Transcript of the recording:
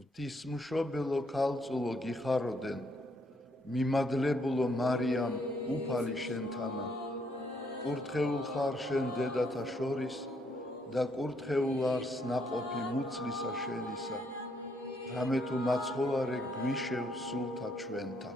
ღვთისმშობელო ქალწულო გიხაროდენ, მიმადლებულო მარიამ უფალი შენთანა, კურთხეულ ხარ შენ დედათა შორის და კურთხეულ არს ნაყოფი მუცლისა შენისა, რამე თუ მაცხოვარე გვიშევ სულთა ჩვენთა.